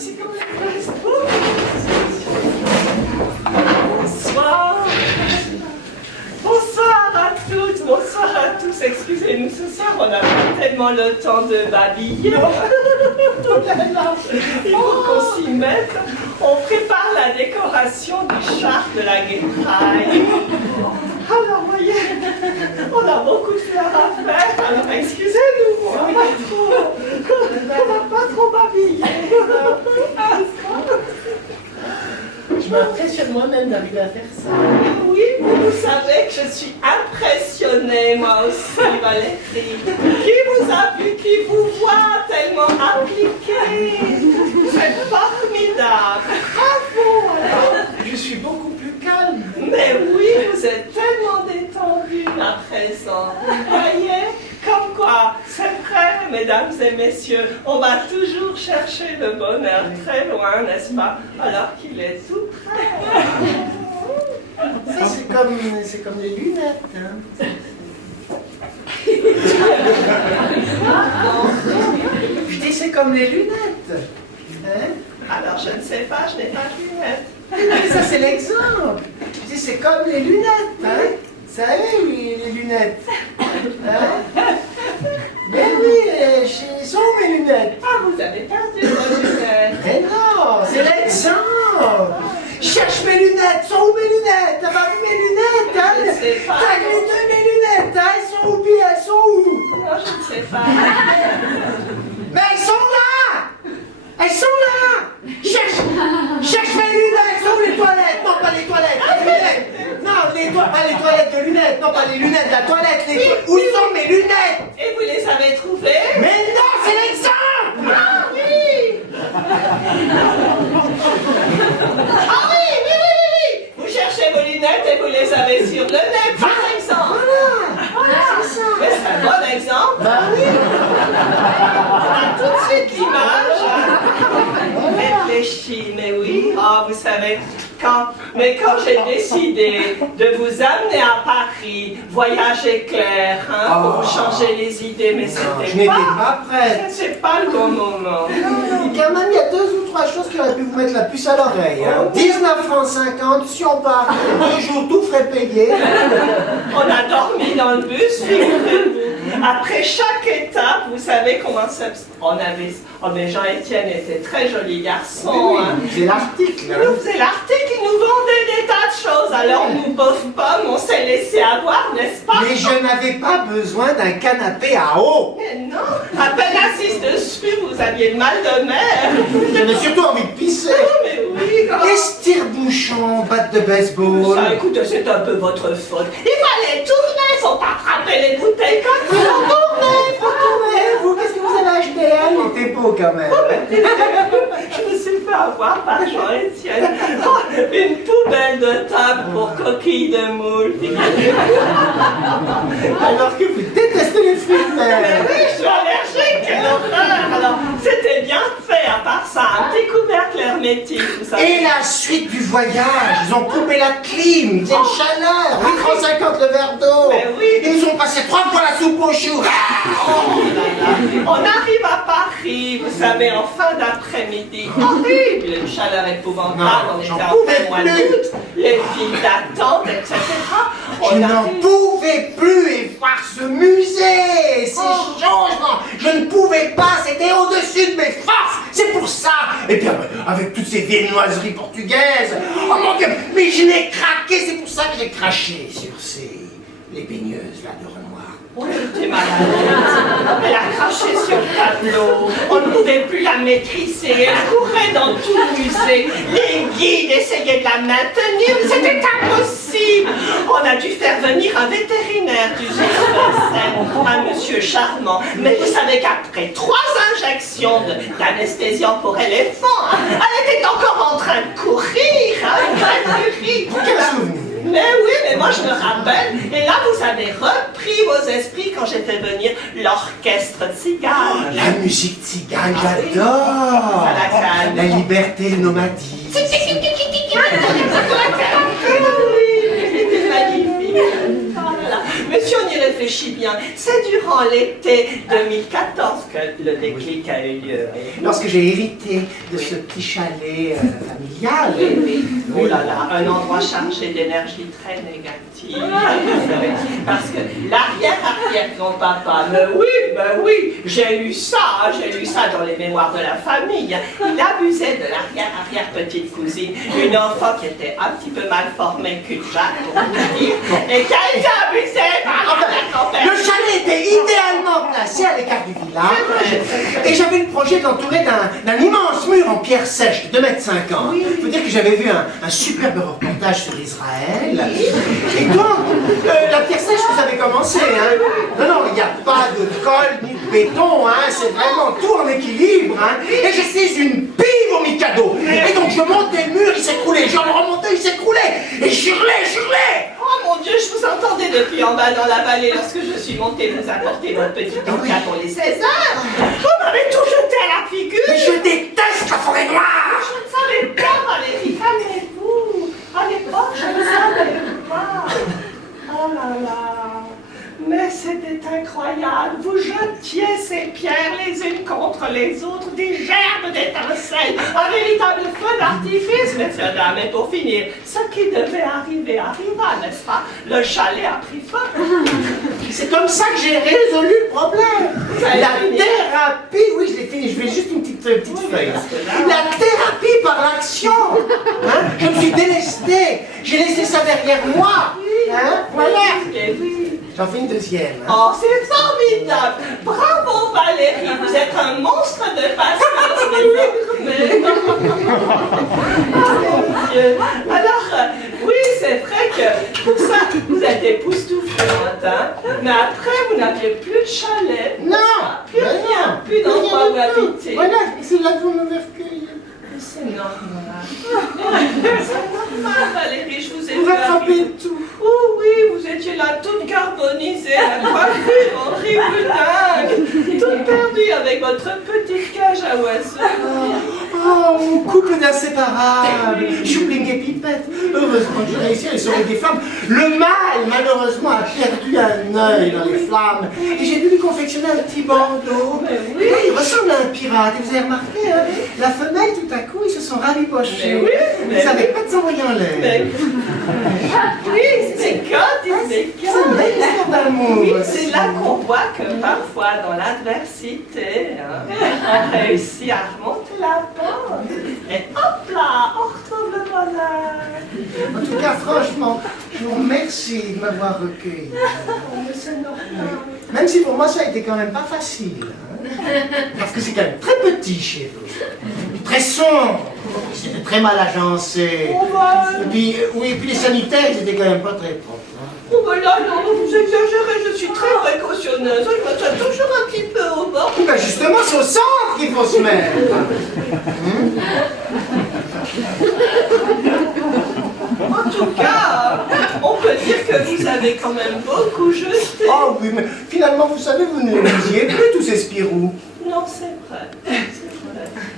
c'est comme le Facebook. Bonsoir. Bonsoir à toutes, bonsoir à tous. Excusez-nous, ce soir, on n'a pas tellement le temps de babiller. Il faut qu'on s'y mette. On prépare la décoration du char de la guétraille. Alors, voyez, on a beaucoup de fleurs à faire. Alors, excusez-nous, on n'a pas trop babillé. Je m'impressionne moi-même d'arriver à faire ça. Oui, vous savez que je suis impressionnée, moi aussi, Valérie. Qui vous a vu, qui vous voit tellement appliqué? Vous êtes formidable. Bravo, alors. Je suis beaucoup plus calme. Mais oui, vous êtes tellement détendu à présent. Voyez, comme quoi, c'est vrai, mesdames et messieurs, on va toujours chercher le bonheur très loin, n'est-ce pas? Alors qu'il est tout près. Ça, c'est comme les lunettes. Hein. Je dis c'est comme les lunettes. Hein? Alors, je ne sais pas, je n'ai pas de lunettes. Mais ça, c'est l'exemple. Je dis c'est comme les lunettes. Hein? Ça y est, oui, les lunettes. Hein? Mais oui, sont où mes lunettes? Ah, vous avez perdu vos lunettes. Mais non, c'est l'exemple. Cherche mes lunettes, sont où mes lunettes? T'as pas vu mes lunettes? Hein? Je ne sais pas. T'as vu mes lunettes? Hein? Elles sont où? Puis elles sont où? Non, je ne sais pas. Mais elles sont là! Elles sont là! Cherche mes lunettes! Elles sont où les toilettes? Non, pas les toilettes, les lunettes! Non, pas les toilettes de lunettes! Non, pas les lunettes de la toilette! Où sont mes lunettes? Et vous les avez trouvées? Mais non, c'est l'exemple! Ah oui! Ah oui, oui, oui, oui, oui! Vous cherchez vos lunettes et vous les avez sur le nez, par exemple. Voilà, c'est ça! Mais c'est un bon exemple. Bah oui! On a tout de suite l'image. Réfléchis, mais oui. Ah, vous savez, quand j'ai décidé de vous amener à Paris, voyage éclair, hein, pour vous changer les idées, mais Je n'étais pas prête! c'est pas le bon moment. Quand même, il y a 2 ou 3 choses qui auraient pu vous mettre la puce à l'oreille. Hein. 19 francs 50, si on part 2 jours, tout frais payé. On a dormi dans le bus, figurez-vous. Après chaque étape, vous savez comment ça... On avait... Oh, mais Jean-Étienne était très joli garçon. Oui, Hein. c'est l'article. Il nous faisait l'article, il nous vendait des tas de choses. Alors nous, pauvres pommes, on s'est laissé avoir, n'est-ce pas? Mais je n'avais pas besoin d'un canapé à eau. Mais non, à peine assise dessus, vous aviez le mal de mer. J'avais surtout envie de pisser. Oh, mais oui. Estire-bouchon, batte de baseball. Ça, écoutez, c'est un peu votre faute. Il fallait tourner, faut pas frapper les bouteilles comme ça. Faut tourner. Vous, qu'est-ce que vous avez acheté? Elle était beau quand même. Je me suis fait avoir par Jean-Étienne. Oh, une poubelle de table pour coquilles de moule. Alors que vous détestez les fruits de Mais mer. oui, je suis allergique, quelle horreur. Alors, c'était bien fait, à part ça, un petit couvercle hermétique, vous savez. Et la suite du voyage, ils ont coupé la clim, c'est une chaleur, 8 francs 50 le verre d'eau. Mais oui. Ils nous ont passé 3 fois la soupe aux choux. On arrive à Paris, vous savez, en fin d'après-midi. Horrible, une chaleur épouvantable, Non, on j'en était en pouvais plein mois plus. d'août, les files d'attente, etc. Je On n'en arrive- pouvais plus et voir ce musée, ces changements, je ne pouvais pas, c'était au-dessus de mes forces, c'est pour ça. Et puis avec toutes ces viennoiseries portugaises, oh mon Dieu, mais je l'ai craqué, c'est pour ça que j'ai craché sur les baigneuses là de Renoir. Oui, j'étais malade. Elle a craché sur le tableau. On ne pouvait plus la maîtriser. Elle courait dans tout le musée. Les guides essayaient de la maintenir, mais c'était impossible. On a dû faire venir un vétérinaire du GSM, un monsieur charmant. Mais vous savez qu'après 3 injections d'anesthésiant pour éléphant, hein, elle était encore en train de courir. Quel souvenir. Mais oui, mais moi je me rappelle, et là vous avez repris vos esprits quand j'ai fait venir l'orchestre tzigane. La musique tzigane, j'adore. Ça la calme. La liberté, le nomadisme. C'était magnifique. Oh là là. Monsieur, on y réfléchit bien. C'est durant l'été 2014 que le déclic a eu lieu. Lorsque j'ai hérité de ce petit chalet familial. Oui. Oh là là, un endroit chargé d'énergie très négative. Parce que l'arrière-arrière-grand-papa, ben oui, j'ai lu ça dans les mémoires de la famille. Il abusait de l'arrière-arrière-petite cousine, une enfant qui était un petit peu mal formée qu'une Jacques, pour vous dire, et qui a été abusée par l'arrière-grand-père. Le chalet était idéalement placé à l'écart du village, et j'avais le projet de l'entourer d'un immense mur en pierre sèche de 2,50 m. Il faut dire que j'avais vu un superbe reportage sur Israël. Et donc, la pierre sèche, vous avez commencé, hein? Non, il n'y a pas de colle ni de béton, hein? C'est vraiment tout en équilibre, hein? Et je suis une pive au Mikado. Et donc, je montais le mur, il s'écroulait. Je le remontais, il s'écroulait. Et je hurlais. Oh mon Dieu, je vous entendais depuis en bas dans la vallée lorsque je suis montée vous apporter votre petit encas pour les 16 heures. Vous m'avez tout jeté à la figure. Mais je déteste la forêt noire. Je ne savais pas, Valérie, calmez-vous. À l'époque, je ne savais pas. Oh là là. Mais c'était incroyable. Vous jetiez ces pierres les unes contre les autres, des gerbes d'étincelles, un véritable feu d'artifice, messieurs, dames. Et pour finir, ce qui devait arriver arriva, n'est-ce pas? Le chalet a pris feu. C'est comme ça que j'ai résolu le problème. La thérapie, oui, je l'ai fini. Je vais juste une petite feuille. La thérapie par l'action. Hein? Je me suis délesté. J'ai laissé ça derrière moi. Hein? Voilà. J'en fais une deuxième. Hein? Oh, c'est formidable! Bravo Valérie, vous êtes un monstre de patience, mais oh mon Dieu! Alors, oui, c'est vrai que pour ça, vous êtes époustouflante, hein? Mais après, vous n'avez plus de chalet. Non! Plus rien, plus d'endroit où habiter. Voilà, c'est là que vous m'avez recueilli. C'est normal. C'est normal, Valérie, je vous ai Vous rattrapez tout. Oh oui, vous étiez là toute carbonisée, la coiffure en dingue, toute perdue avec votre petite cage à oiseaux. Oh, mon couple d'inséparables. Choupling et Pipette. Heureusement que j'ai réussi à les sauver des flammes. Le mâle, malheureusement, a perdu un œil dans les flammes. Et j'ai dû lui confectionner un petit bandeau. Oui. Il ressemble à un pirate. Et vous avez remarqué, hein, la femelle, tout à coup, ils se sont rabibochés. Ils ne savaient pas de s'envoyer en l'air. Oui, c'est quand, c'est une belle histoire d'amour. Oui, c'est là qu'on voit que parfois, dans l'adversité, on réussit à remonter la pente. Et hop là, on retrouve le bonheur. En tout cas, franchement, je vous remercie de m'avoir recueilli. C'est normal. Même si pour moi, ça a été quand même pas facile. Hein? Parce que c'est quand même très petit chez vous. Très sombre. C'était très mal agencé. Et puis, oui, et puis les sanitaires, ils étaient quand même pas très propres. Hein? Oh ben là, non, vous exagérez, je suis très précautionneuse. Je me tiens toujours un petit peu au bord. Ben justement, c'est au centre qu'il faut se mettre. En tout cas, on peut dire que vous avez quand même beaucoup jeté. Oh oui, mais finalement, vous savez, vous ne lisiez plus tous ces Spirou. Non, c'est vrai.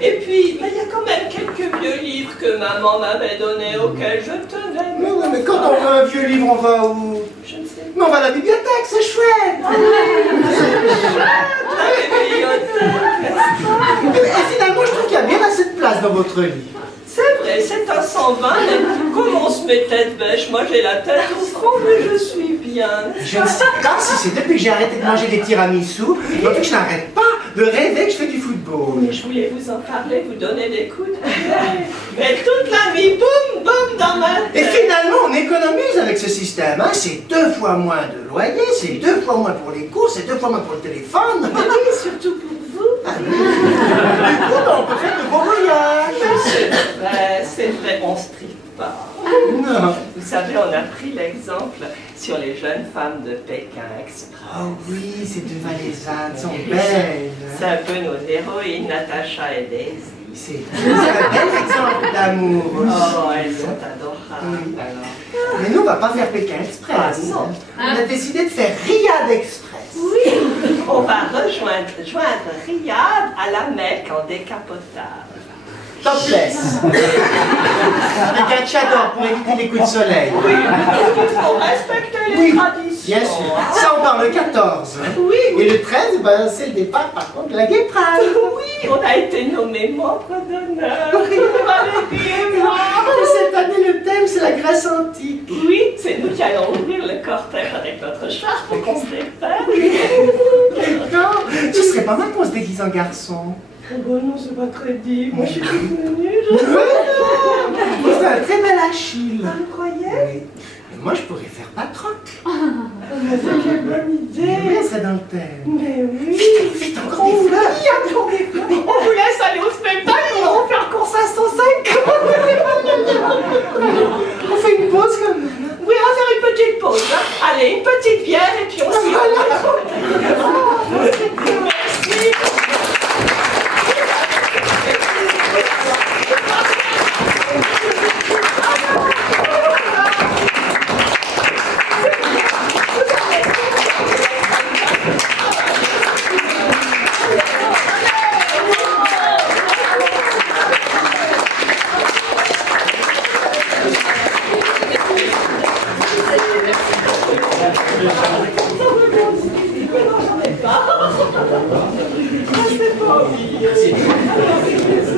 Et puis, mais il y a quand même quelques vieux livres que maman m'avait donnés auxquels je tenais. Mais oui, mais quand on veut un vieux livre, on va où? Je ne sais Mais on va à la bibliothèque, c'est chouette. pas. La bibliothèque. Et finalement, je trouve qu'il y a bien assez de place dans votre livre. C'est vrai, c'est un 120, mais comme on se met tête bêche, moi j'ai la tête au fond, mais je suis bien. Je ne sais pas si c'est depuis que j'ai arrêté de manger des tiramisu, donc je n'arrête pas de rêver que je fais du football. Mais je voulais vous en parler, vous donner des coups de pied. Mais toute la vie, boum, boum, dans ma tête. Et finalement, on économise avec ce système. Hein? C'est 2 fois moins de loyer, c'est 2 fois moins pour les courses, c'est 2 fois moins pour le téléphone. Mais oui, surtout pour vous. Ah, oui. Du coup, on peut faire de beaux voyages. C'est vrai, on ne se prive pas. Non. Vous savez, on a pris l'exemple sur les jeunes femmes de Pékin Express. Oh oui, ces 2 Valaisannes sont belles. C'est un peu nos héroïnes, Natacha et Daisy. C'est un bel exemple d'amour aussi. Oh, elles sont adorables. Oui. Alors. Mais nous, on va pas faire Pékin Express. Ah, non. On a décidé de faire Riyad Express. Oui, on va joindre Riyad à la Mecque en décapotable. Topless. Avec un tchador pour éviter les coups de soleil. Oui, il faut respecter les traditions. Bien sûr. Ça, on parle le 14. Oui, oui. Et le 13, ben, c'est le départ, par contre, de la Gay Pride. Oui, on a été nommé membre d'honneur. Valérie et moi. Et cette année, le thème, c'est la Grèce antique. Oui, c'est nous qui allons ouvrir le cortège avec notre char pour qu'on se répète. D'accord. Ce serait pas mal qu'on se déguise en garçon. Oh bon, non, c'est pas très dit. Moi, je suis toute nulle. C'est un très bel Achille. Vous croyez? Oui. Et moi, je pourrais faire Patrocle. Mais c'est quelle bonne idée. Oui, elle serait dans le thème. Mais oui. Vite, vite, encore des fleurs. Il y a encore des fleurs. On vous laisse aller au spectacle, on va faire course à 150. On fait une pause comme ça. Oui, on va faire une petite pause. Hein. Allez, une petite bière et puis on s'y va. Merci. C'est pas